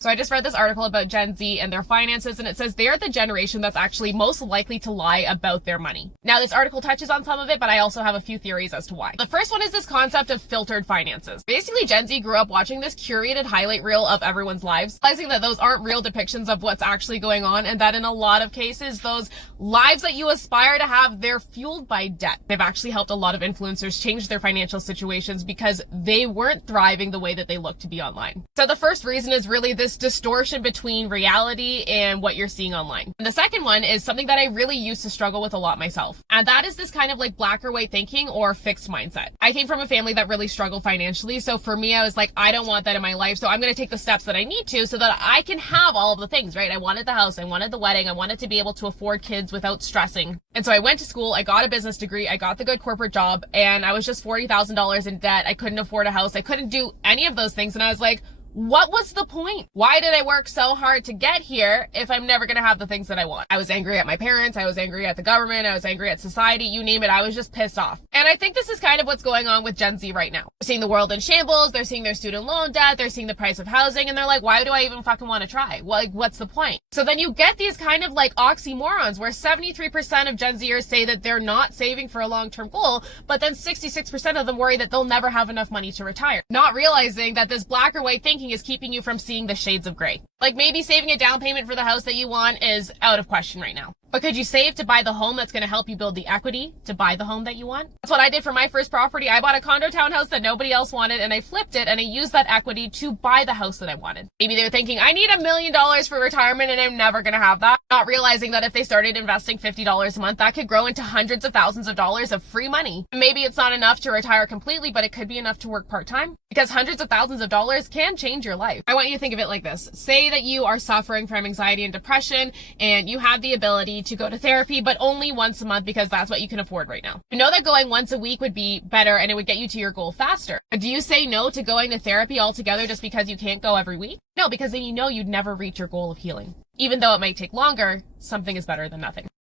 So I just read this article about Gen Z and their finances, and it says they're the generation that's actually most likely to lie about their money. Now, this article touches on some of it, but I also have a few theories as to why. The first one is this concept of filtered finances. Basically, Gen Z grew up watching this curated highlight reel of everyone's lives, realizing that those aren't real depictions of what's actually going on, and that in a lot of cases, those lives that you aspire to have, they're fueled by debt. They've actually helped a lot of influencers change their financial situations because they weren't thriving the way that they look to be online. So the first reason is really this distortion between reality and what you're seeing online. And the second one is something that I really used to struggle with a lot myself. And that is this kind of like black or white thinking or fixed mindset. I came from a family that really struggled financially. So for me, I was like, I don't want that in my life. So I'm going to take the steps that I need to so that I can have all of the things, right? I wanted the house. I wanted the wedding. I wanted to be able to afford kids without stressing. And so I went to school. I got a business degree. I got the good corporate job, and I was just $40,000 in debt. I couldn't afford a house. I couldn't do any of those things. And I was like, what was the point? Why did I work so hard to get here if I'm never going to have the things that I want? I was angry at my parents. I was angry at the government. I was angry at society. You name it. I was just pissed off. And I think this is kind of what's going on with Gen Z right now. They're seeing the world in shambles. They're seeing their student loan debt. They're seeing the price of housing. And they're like, why do I even fucking want to try? Well, like, what's the point? So then you get these kind of like oxymorons where 73% of Gen Zers say that they're not saving for a long-term goal, but then 66% of them worry that they'll never have enough money to retire. Not realizing that this black or white thinking is keeping you from seeing the shades of gray. Like maybe saving a down payment for the house that you want is out of question right now. But could you save to buy the home that's going to help you build the equity to buy the home that you want? That's what I did for my first property. I bought a condo townhouse that nobody else wanted, and I flipped it, and I used that equity to buy the house that I wanted. Maybe they were thinking, I need $1 million for retirement, and I'm never going to have that. Not realizing that if they started investing $50 a month, that could grow into hundreds of thousands of dollars of free money. Maybe it's not enough to retire completely, but it could be enough to work part-time, because hundreds of thousands of dollars can change your life. I want you to think of it like this. Say that you are suffering from anxiety and depression, and you have the ability to go to therapy, but only once a month because that's what you can afford right now. You know that going once a week would be better and it would get you to your goal faster. But do you say no to going to therapy altogether just because you can't go every week? No, because then you know you'd never reach your goal of healing. Even though it might take longer, something is better than nothing.